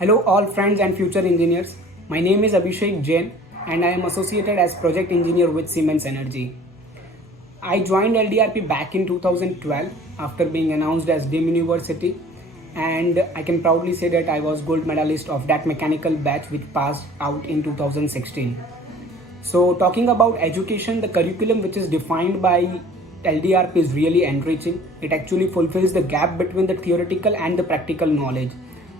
Hello all friends and future engineers. My name is Abhishek Jain and I am associated as project engineer with SIEMENS Energy. I joined LDRP back in 2012 after being announced as Dim University, and I can proudly say that I was gold medalist of that mechanical batch which passed out in 2016. So talking about education, the curriculum which is defined by LDRP is really enriching. It actually fulfills the gap between the theoretical and the practical knowledge.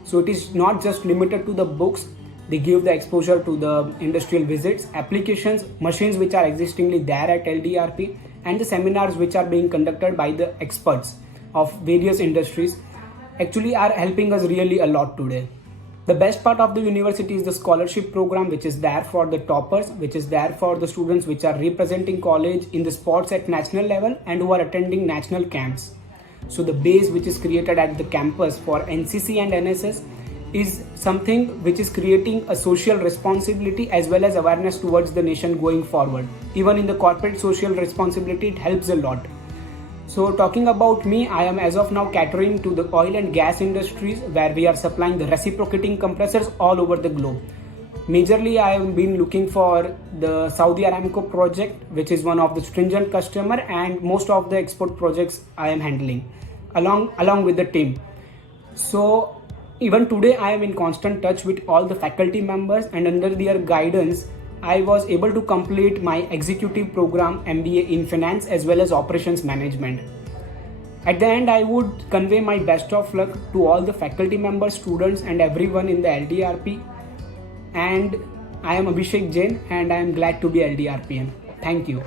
So it is not just limited to the books. They give the exposure to the industrial visits, applications, machines which are existingly there at LDRP, and the seminars which are being conducted by the experts of various industries actually are helping us really a lot today. The best part of the university is the scholarship program which is there for the toppers, which is there for the students which are representing college in the sports at national level and who are attending national camps. So the base which is created at the campus for NCC and NSS is something which is creating a social responsibility as well as awareness towards the nation going forward. Even in the corporate social responsibility, it helps a lot. So talking about me, I am as of now catering to the oil and gas industries where we are supplying the reciprocating compressors all over the globe. Majorly, I have been looking for the Saudi Aramco project, which is one of the stringent customer, and most of the export projects I am handling along with the team. So even today, I am in constant touch with all the faculty members, and under their guidance, I was able to complete my executive program MBA in finance as well as operations management. At the end, I would convey my best of luck to all the faculty members, students and everyone in the LDRP. And I am Abhishek Jain and I am glad to be LDRPM. Thank you.